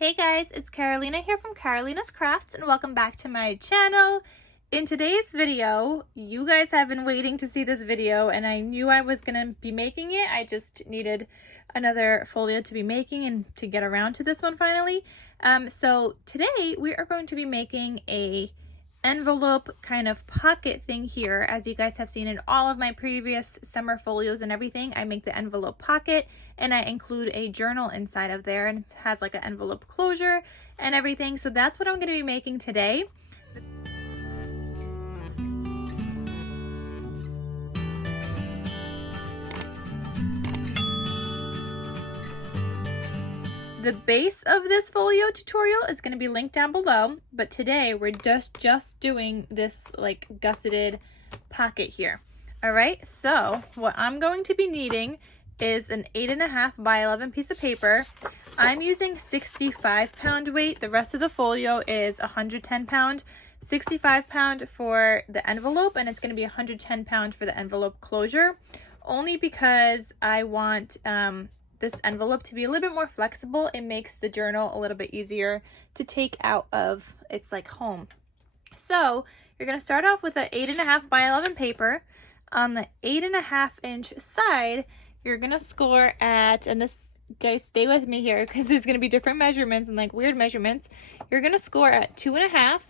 Hey guys, it's Carolina here from KarolinasKrafts and welcome back to my channel. In today's video, you guys have been waiting to see this video and I knew I was going to be making it. I just needed another folio to be making and to get around to this one finally. So today we are going to be making a envelope kind of pocket thing here. As you guys have seen in all of my previous summer folios and everything, I make the envelope pocket and I include a journal inside of there, and it has like an envelope closure and everything. So that's what I'm going to be making today. The base of this folio tutorial is going to be linked down below, but today we're just doing this like gusseted pocket here. All right, so what I'm going to be needing is an 8.5 by 11 piece of paper. I'm using 65-pound weight. The rest of the folio is 110 pound, 65 pound for the envelope, and it's going to be 110 pound for the envelope closure, only because I want this envelope to be a little bit more flexible. It makes the journal a little bit easier to take out of its like home. So you're going to start off with an 8.5 by 11 paper. On the 8.5 inch side, you're going to score at, and this, guys, stay with me here because there's going to be different measurements and like weird measurements. You're going to score at 2.5.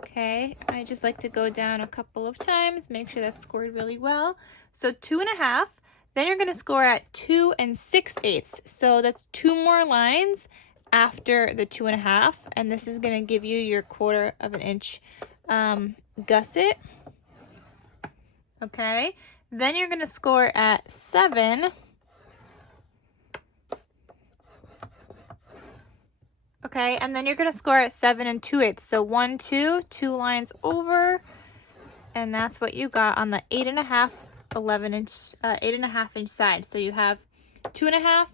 Okay, I just like to go down a couple of times, make sure that's scored really well. So 2.5. Then you're going to score at 2 6/8. So that's 2 more lines after the 2.5. And this is going to give you your 1/4 of an inch gusset. Okay. Then you're going to score at 7. Okay. And then you're going to score at 7 2/8. So 1, 2, 2 lines over. And that's what you got on the 8.5. 8.5 inch side. So you have 2.5,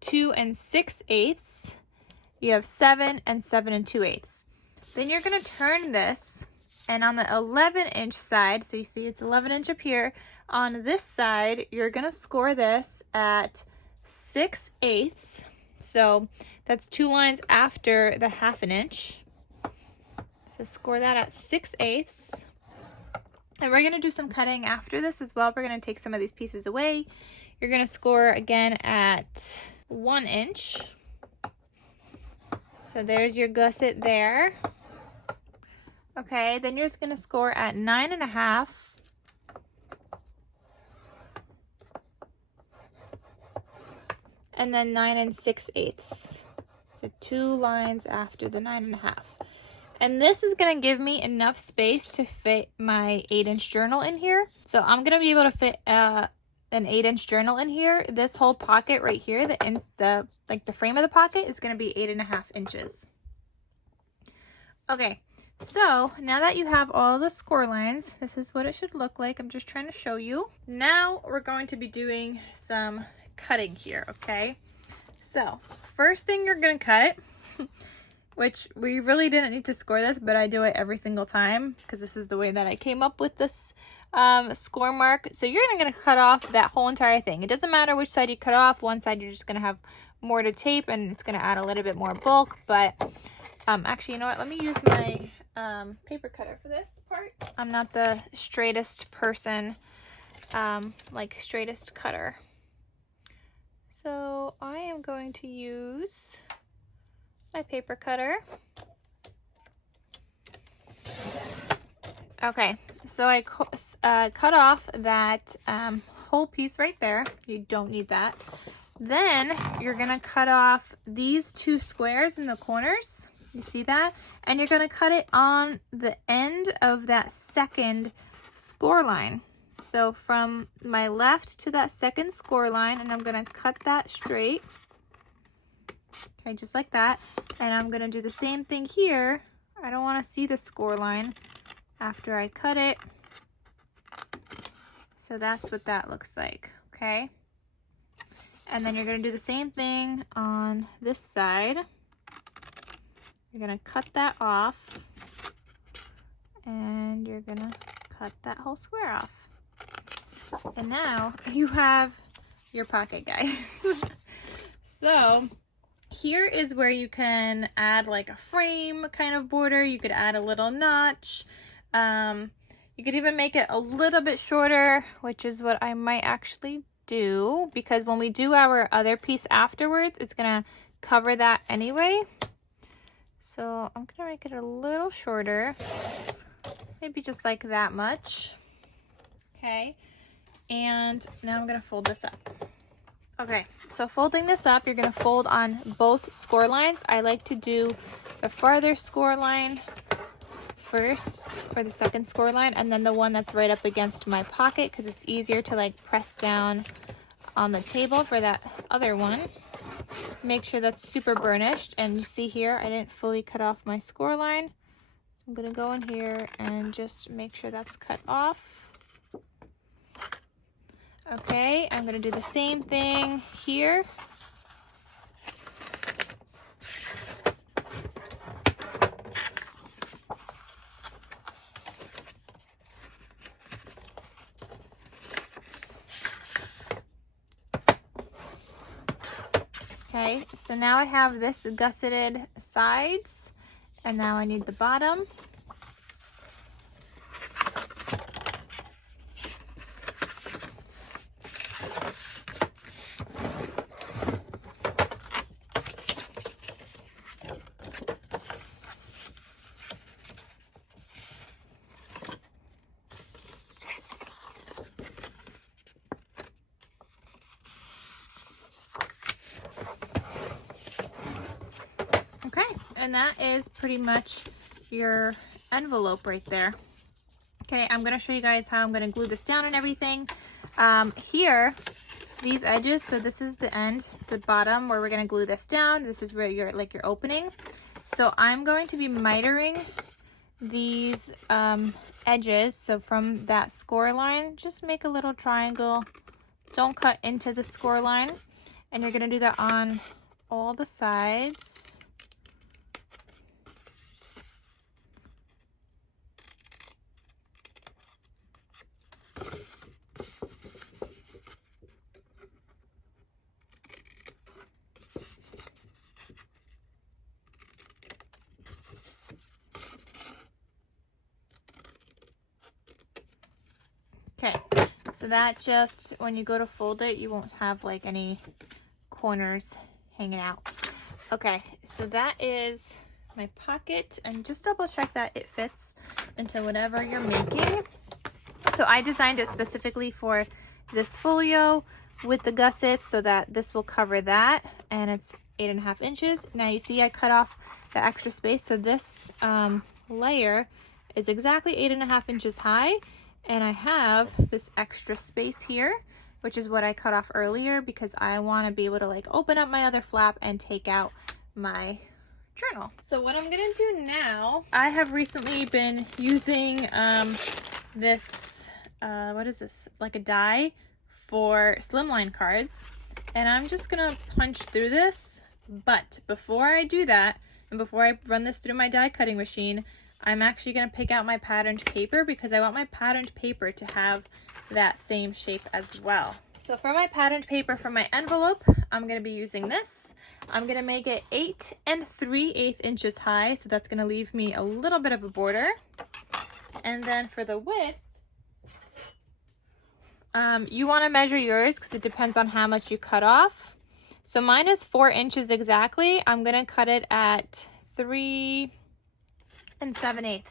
2 6/8. You have 7 and 7 2/8. Then you're going to turn this, and on the 11 inch side, so you see it's 11 inch up here, on this side you're going to score this at 6/8. So that's 2 lines after the 1/2 inch. So score that at 6/8. And we're going to do some cutting after this as well. We're going to take some of these pieces away. You're going to score again at 1 inch. So there's your gusset there. Okay, then you're just going to score at 9.5. And then 9 6/8. So 2 lines after the 9.5. And this is going to give me enough space to fit my 8-inch journal in here. So I'm going to be able to fit an 8-inch journal in here. This whole pocket right here, the frame of the pocket is going to be 8.5 inches. Okay, so now that you have all the score lines, this is what it should look like. I'm just trying to show you. Now we're going to be doing some cutting here, okay? So first thing you're going to cut, which we really didn't need to score this, but I do it every single time because this is the way that I came up with this score mark. So you're going to cut off that whole entire thing. It doesn't matter which side you cut off. One side you're just going to have more to tape and it's going to add a little bit more bulk. But actually, you know what? Let me use my paper cutter for this part. I'm not the straightest person, like straightest cutter. So I am going to use my paper cutter. Okay, so I cut off that whole piece right there. You don't need that. Then you're gonna cut off these 2 squares in the corners. You see that? And you're gonna cut it on the end of that second score line. So from my left to that second score line, and I'm gonna cut that straight. Okay, just like that. And I'm going to do the same thing here. I don't want to see the score line after I cut it. So that's what that looks like, okay? And then you're going to do the same thing on this side. You're going to cut that off. And you're going to cut that whole square off. And now you have your pocket, guys. So Here is where you can add like a frame kind of border. You could add a little notch. You could even make it a little bit shorter, which is what I might actually do, because when we do our other piece afterwards, it's gonna cover that anyway. So I'm gonna make it a little shorter, maybe just like that much. Okay, and now I'm gonna fold this up. Okay, so folding this up, you're gonna fold on both score lines. I like to do the farther score line first, or the second score line, and then the one that's right up against my pocket, because it's easier to like press down on the table for that other one. Make sure that's super burnished, and you see here I didn't fully cut off my score line, so I'm gonna go in here and just make sure that's cut off. Okay, I'm gonna do the same thing here. Okay, so now I have this gusseted sides, and now I need the bottom. Okay, and that is pretty much your envelope right there. Okay, I'm gonna show you guys how I'm gonna glue this down and everything. Here, these edges, so this is the end, the bottom where we're gonna glue this down. This is where your opening. So I'm going to be mitering these edges. So from that score line, just make a little triangle. Don't cut into the score line. And you're gonna do that on all the sides. Okay, so that just, when you go to fold it, you won't have like any corners hanging out. Okay, so that is my pocket, and just double check that it fits into whatever you're making. So I designed it specifically for this folio with the gussets so that this will cover that, and it's 8.5 inches. Now you see I cut off the extra space, so this layer is exactly 8.5 inches high. And I have this extra space here, which is what I cut off earlier because I want to be able to like open up my other flap and take out my journal. So what I'm gonna do now, I have recently been using this, what is this? Like a die for slimline cards. And I'm just gonna punch through this. But before I do that, and before I run this through my die cutting machine, I'm actually going to pick out my patterned paper because I want my patterned paper to have that same shape as well. So for my patterned paper for my envelope, I'm going to be using this. I'm going to make it 8 3/8 inches high, so that's going to leave me a little bit of a border. And then for the width, you want to measure yours because it depends on how much you cut off. So mine is 4 inches exactly. I'm going to cut it at 3 7/8.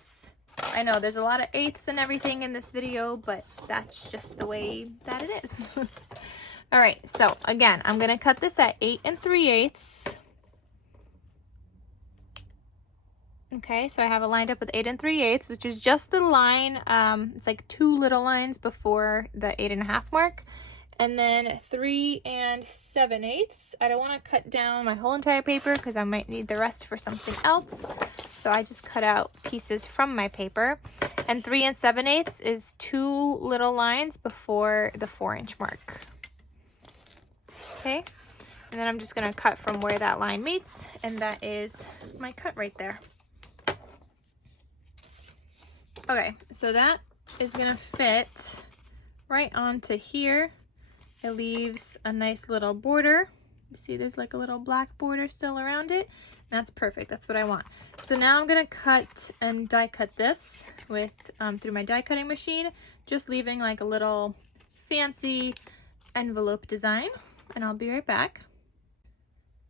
I know there's a lot of eighths and everything in this video, but that's just the way that it is. All right, so again, I'm gonna cut this at 8 3/8. Okay, so I have it lined up with 8 3/8, which is just the line, it's like 2 little lines before the 8.5 mark. And then 3 7/8. I don't want to cut down my whole entire paper because I might need the rest for something else. So I just cut out pieces from my paper. And 3 7/8 is 2 little lines before the 4-inch mark. Okay, and then I'm just going to cut from where that line meets, and that is my cut right there. Okay, so that is going to fit right onto here. It leaves a nice little border You see there's like a little black border still around it. That's perfect, that's what I want. So now I'm gonna cut and die cut this with through my die cutting machine, just leaving like a little fancy envelope design, and I'll be right back.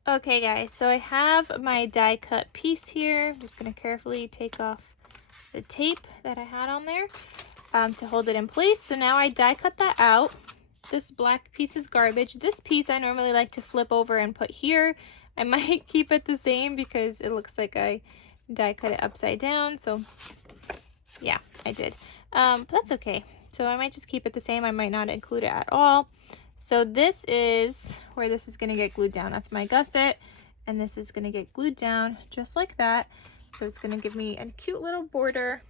Okay guys, so I have my die cut piece here. I'm just gonna carefully take off the tape that I had on there to hold it in place. So now I die cut that out. This black piece is garbage. This piece I normally like to flip over and put here. I might keep it the same because it looks like I die cut it upside down. So yeah, I did. But that's okay. So I might just keep it the same. I might not include it at all. So this is where this is going to get glued down. That's my gusset, and this is going to get glued down just like that. So it's going to give me a cute little border.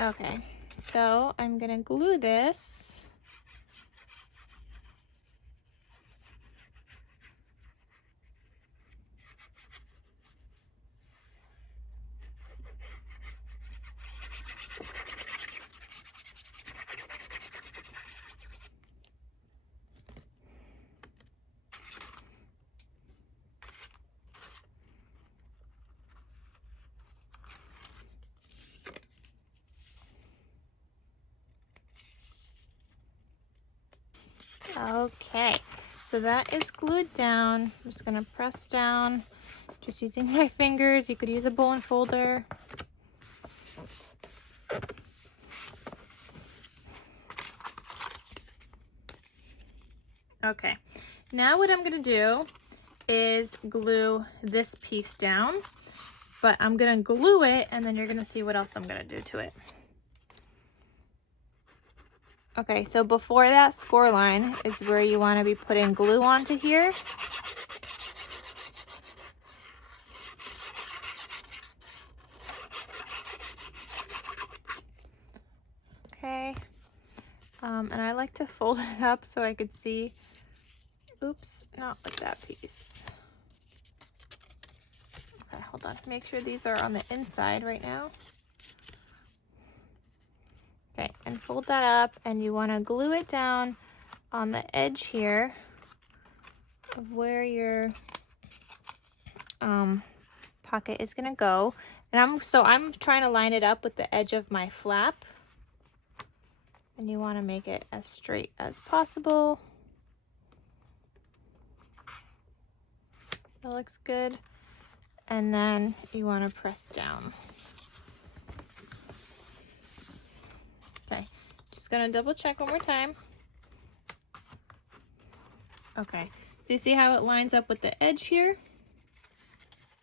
Okay, so I'm going to glue this. Okay, so that is glued down. I'm just gonna press down, just using my fingers. You could use a bowl and folder. Okay, now what I'm gonna do is glue this piece down, but I'm gonna glue it and then you're gonna see what else I'm gonna do to it. Okay, so before that score line is where you want to be putting glue onto here. Okay, and I like to fold it up so I could see. Oops, not like that piece. Okay, hold on. Make sure these are on the inside right now. Okay, and fold that up, and you want to glue it down on the edge here of where your pocket is going to go. And I'm trying to line it up with the edge of my flap. And you want to make it as straight as possible. That looks good. And then you want to press down. Okay, just gonna double check one more time. Okay, so you see how it lines up with the edge here?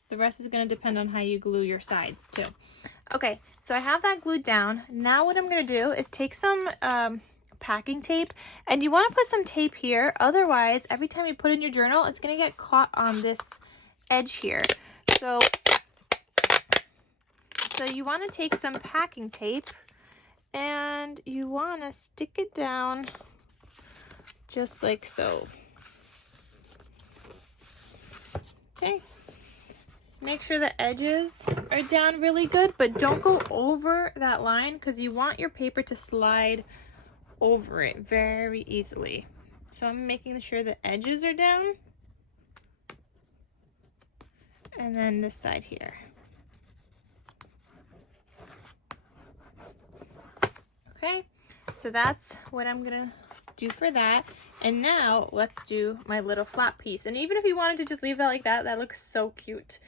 The rest is gonna depend on how you glue your sides too. Okay, so I have that glued down. Now what I'm gonna do is take some packing tape, and you wanna put some tape here. Otherwise, every time you put in your journal, it's gonna get caught on this edge here. So you wanna take some packing tape, and you want to stick it down just like so. Okay, make sure the edges are down really good, but don't go over that line because you want your paper to slide over it very easily. So I'm making sure the edges are down, and then this side here. Okay, so that's what I'm gonna do for that. And now let's do my little flap piece. And even if you wanted to just leave that like that, that looks so cute.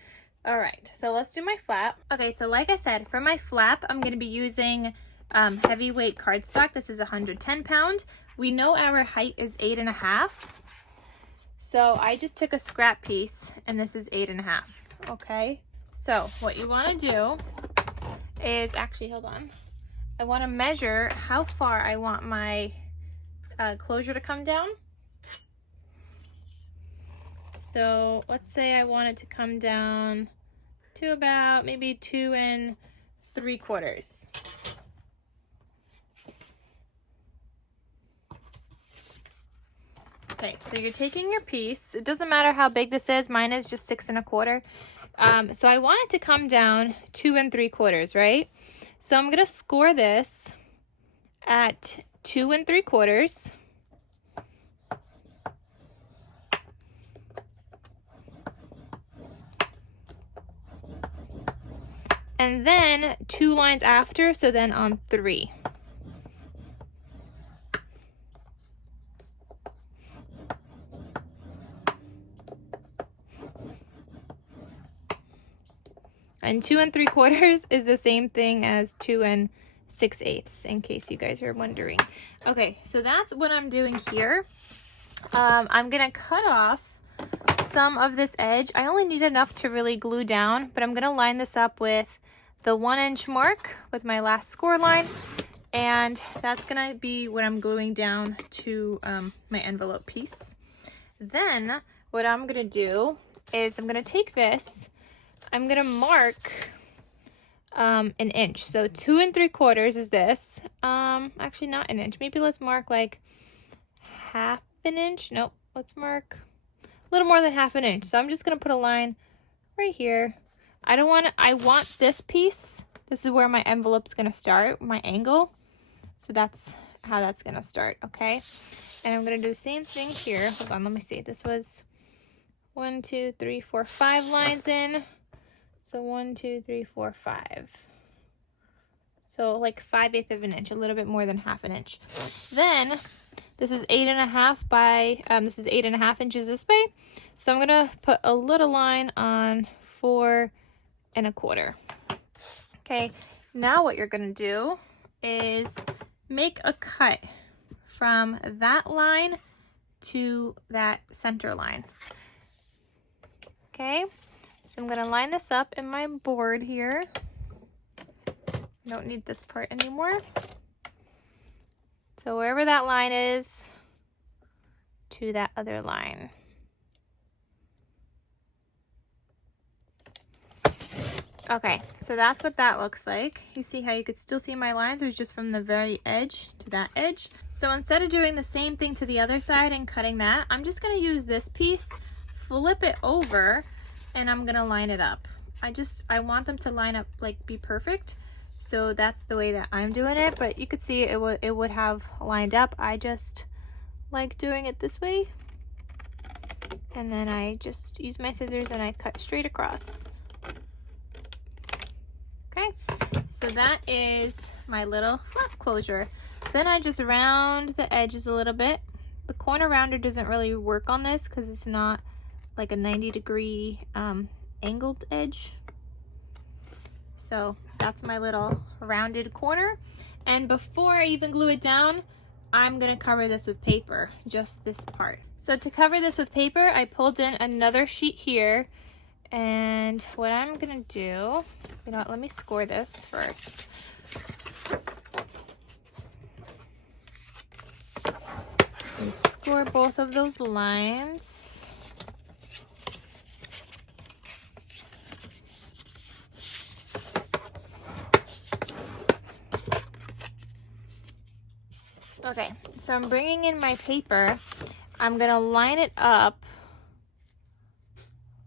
All right, so let's do my flap. Okay, so like I said, for my flap, I'm gonna be using heavyweight cardstock. This is 110 pound. We know our height is 8.5. So I just took a scrap piece, and this is 8.5, okay? So what you wanna do is, actually, hold on. I want to measure how far I want my closure to come down. So let's say I want it to come down to about maybe 2 3/4. Okay, so you're taking your piece. It doesn't matter how big this is. Mine is just 6 1/4. So I want it to come down 2 3/4, right? So I'm gonna score this at 2 3/4. and then 2 lines after, so then on 3. And 2 3/4 is the same thing as 2 6/8, in case you guys are wondering. Okay, so that's what I'm doing here. I'm gonna cut off some of this edge. I only need enough to really glue down, but I'm gonna line this up with the 1-inch mark with my last score line, and that's gonna be what I'm gluing down to my envelope piece. Then what I'm gonna do is I'm gonna take this, I'm gonna mark an inch. So 2 3/4 is this. Actually not an inch. Maybe let's mark like 1/2 inch. Nope. Let's mark a little more than 1/2 inch. So I'm just gonna put a line right here. I want this piece. This is where my envelope's gonna start, my angle. So that's how that's gonna start, okay? And I'm gonna do the same thing here. Hold on, let me see. This was 1, 2, 3, 4, 5 lines in. So 1, 2, 3, 4, 5. So like 5/8 of an inch, a little bit more than 1/2 inch. Then this is 8.5 by, this is 8.5 inches this way. So I'm gonna put a little line on 4 1/4. Okay, now what you're gonna do is make a cut from that line to that center line. Okay, so I'm gonna line this up in my board here. Don't need this part anymore. So wherever that line is, to that other line. Okay, so that's what that looks like. You see how you could still see my lines? It was just from the very edge to that edge. So instead of doing the same thing to the other side and cutting that, I'm just gonna use this piece, flip it over, and I'm gonna line it up. I want them to line up, like be perfect. So that's the way that I'm doing it, but you could see it would have lined up. I just like doing it this way. And then I just use my scissors and I cut straight across. Okay, so that is my little flap closure. Then I just round the edges a little bit. The corner rounder doesn't really work on this because it's not like a 90-degree angled edge. So that's my little rounded corner. And before I even glue it down, I'm gonna cover this with paper, just this part. So to cover this with paper, I pulled in another sheet here. And what I'm gonna do, you know what, let me score this first. And score both of those lines. Okay, so I'm bringing in my paper. I'm gonna line it up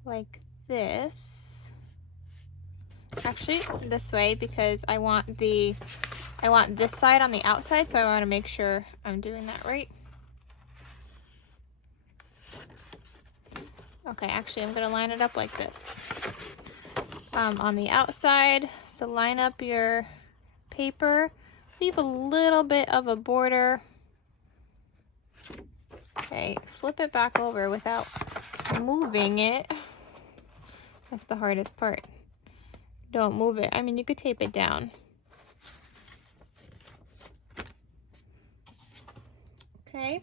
like this. Actually, this way, because I want this side on the outside, so I want to make sure I'm doing that right. Okay, actually, I'm gonna line it up like this. On the outside, so line up your paper. Leave a little bit of a border. Okay, flip it back over without moving it. That's the hardest part. Don't move it. I mean, you could tape it down. Okay,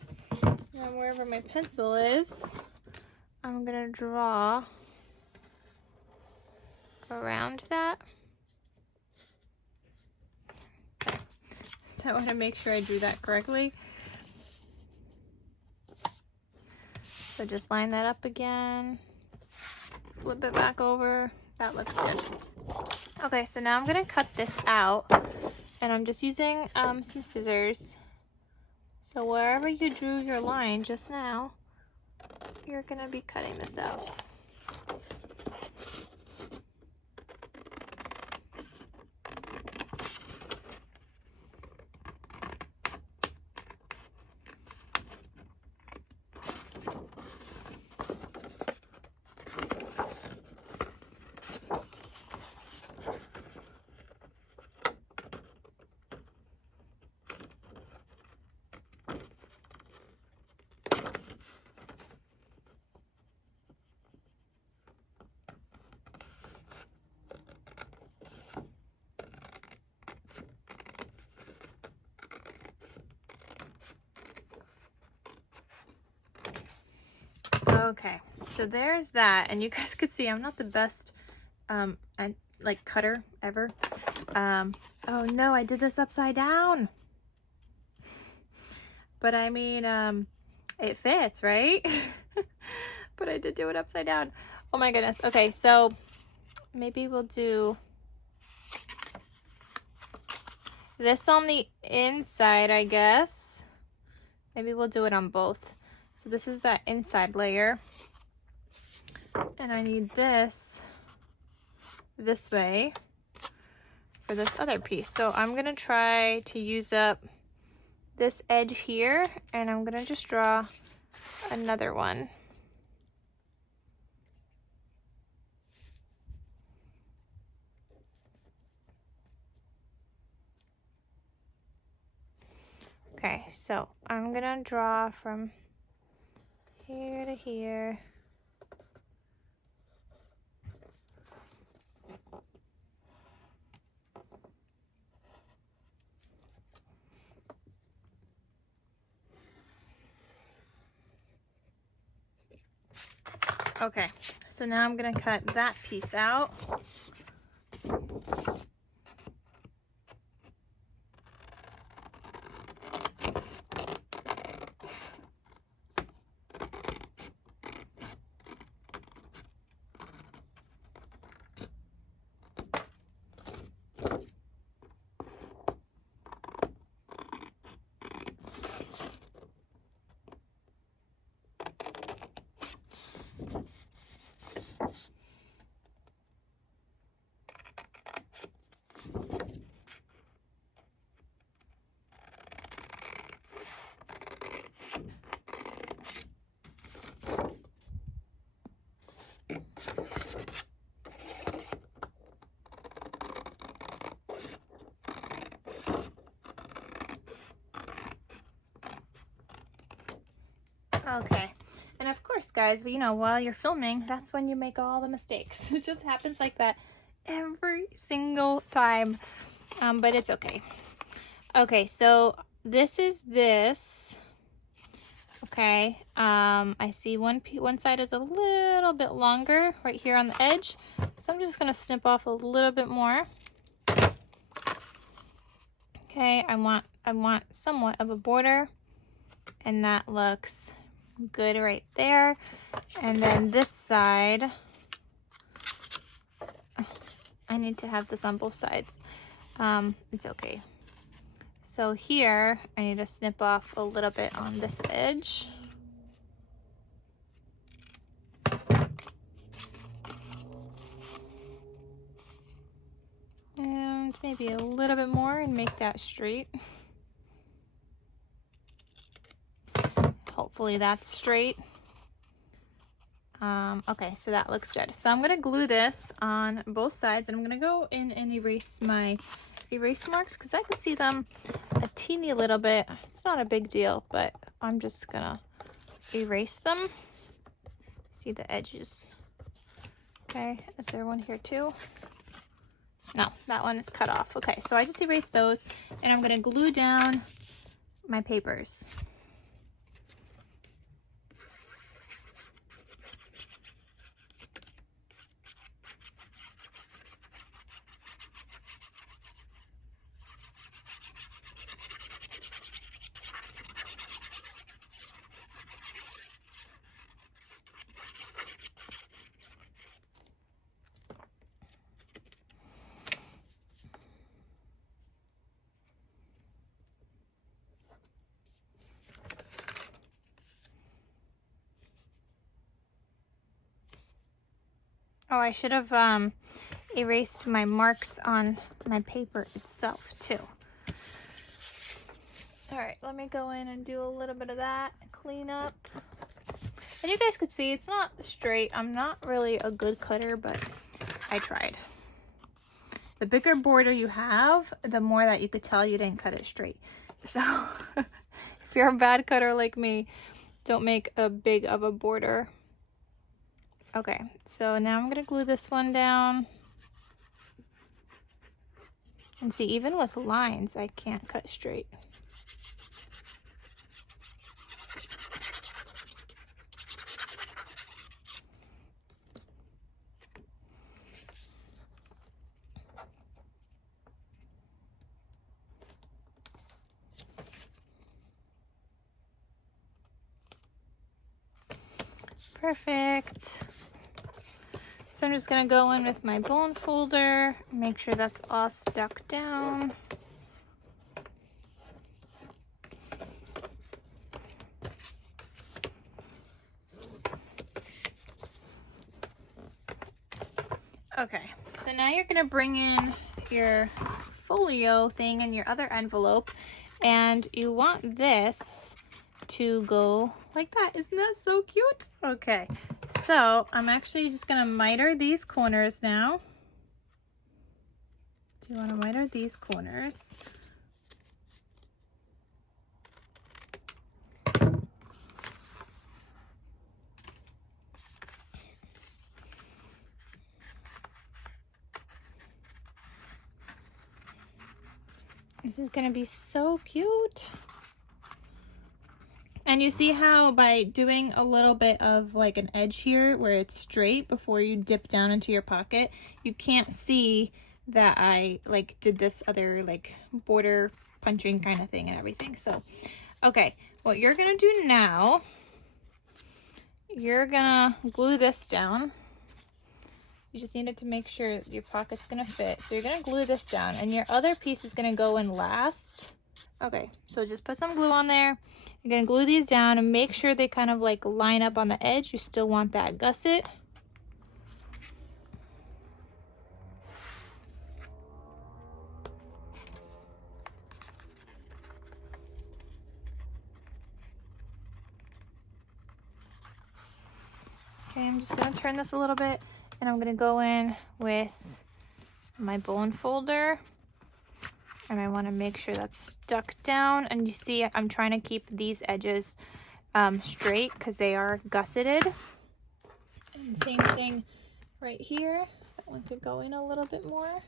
now wherever my pencil is, I'm gonna draw around that. I want to make sure I do that correctly. So just line that up again, flip it back over. That looks good. Okay, so now I'm going to cut this out, and I'm just using some scissors. So wherever you drew your line just now, you're going to be cutting this out. Okay, so there's that, and you guys could see I'm not the best and like cutter ever. Oh no, I did this upside down. But I mean, it fits, right? But I did do it upside down. Oh my goodness. Okay, so maybe we'll do this on the inside, I guess. Maybe we'll do it on both. So this is that inside layer. And I need this way for this other piece. So I'm gonna try to use up this edge here, and I'm gonna just draw another one. Okay, so I'm gonna draw from here to here. Okay, so now I'm gonna cut that piece out. Okay, and of course, guys, you know, while you're filming, that's when you make all the mistakes. It just happens like that every single time, but it's okay. Okay, so this is this. Okay, I see one side is a little bit longer right here on the edge, so I'm just gonna snip off a little bit more. Okay, I want somewhat of a border, and that looks good right there. And then this side, I need to have this on both sides. It's okay. So here I need to snip off a little bit on this edge. And maybe a little bit more and make that straight. Hopefully that's straight. Okay, so that looks good. So I'm gonna glue this on both sides, and I'm gonna go in and erase my erase marks because I can see them a teeny little bit. It's not a big deal, but I'm just gonna erase them. See the edges. Okay, is there one here too? No, that one is cut off. Okay, so I just erased those, and I'm gonna glue down my papers. Oh, I should have erased my marks on my paper itself too. All right, let me go in and do a little bit of that, clean up. And you guys could see it's not straight. I'm not really a good cutter, but I tried. The bigger border you have, the more that you could tell you didn't cut it straight. So if you're a bad cutter like me, don't make a big of a border. Okay, so now I'm gonna glue this one down. And see, even with lines, I can't cut straight. Perfect. So I'm just gonna go in with my bone folder, make sure that's all stuck down. Okay, so now you're gonna bring in your folio thing in your other envelope, and you want this to go like that. Isn't that so cute? Okay, so I'm actually just gonna miter these corners now. Do you want to miter these corners? This is gonna be so cute. And you see how by doing a little bit of like an edge here where it's straight before you dip down into your pocket, you can't see that I like did this other like border punching kind of thing and everything. So, okay, what you're gonna do now, you're gonna glue this down. You just needed to make sure your pocket's gonna fit. So you're gonna glue this down, and your other piece is gonna go in last. Okay, so just put some glue on there. You're gonna glue these down and make sure they kind of like line up on the edge. You still want that gusset. Okay, I'm just gonna turn this a little bit, and I'm gonna go in with my bone folder, and I want to make sure that's stuck down. And you see I'm trying to keep these edges straight because they are gusseted. And same thing right here. That one could go in a little bit more.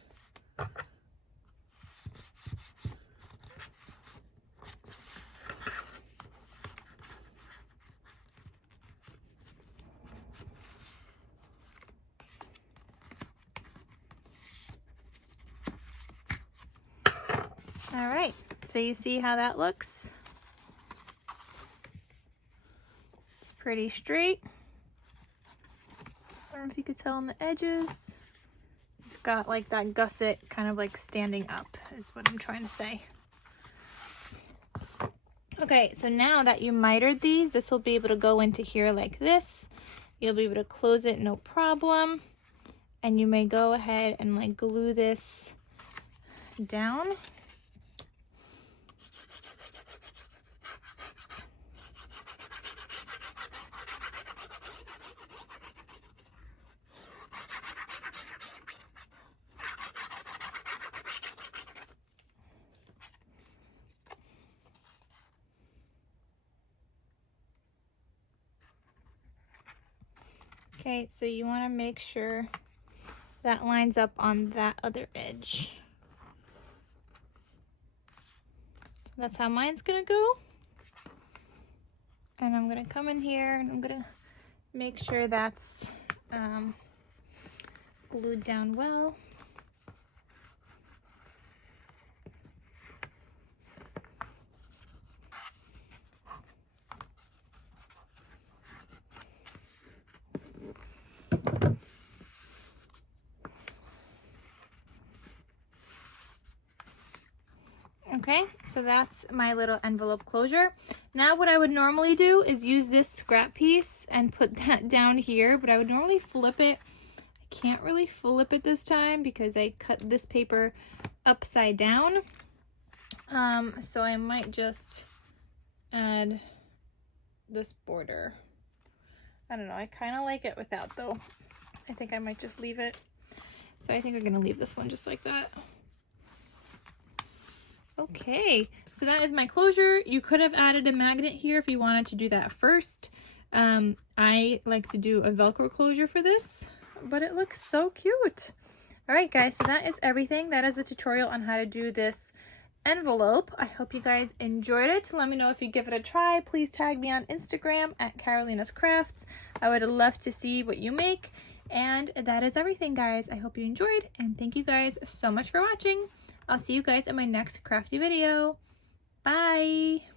All right, so you see how that looks? It's pretty straight. I don't know if you could tell on the edges. You've got like that gusset kind of like standing up is what I'm trying to say. Okay, so now that you mitered these, this will be able to go into here like this. You'll be able to close it no problem. And you may go ahead and like glue this down. Okay, so you want to make sure that lines up on that other edge. So that's how mine's gonna go. And I'm gonna come in here and I'm gonna make sure that's glued down well. Okay, so that's my little envelope closure. Now what I would normally do is use this scrap piece and put that down here, but I would normally flip it. I can't really flip it this time because I cut this paper upside down. So I might just add this border. I don't know, I kind of like it without though. I think I might just leave it. So I think we're gonna leave this one just like that. Okay, so that is my closure. You could have added a magnet here if you wanted to do that first. I like to do a Velcro closure for this, but it looks so cute. All right, guys, so that is everything. That is the tutorial on how to do this envelope. I hope you guys enjoyed it. Let me know if you give it a try. Please tag me on Instagram at KarolinasKrafts. I would love to see what you make. And that is everything, guys. I hope you enjoyed, and thank you guys so much for watching. I'll see you guys in my next crafty video. Bye!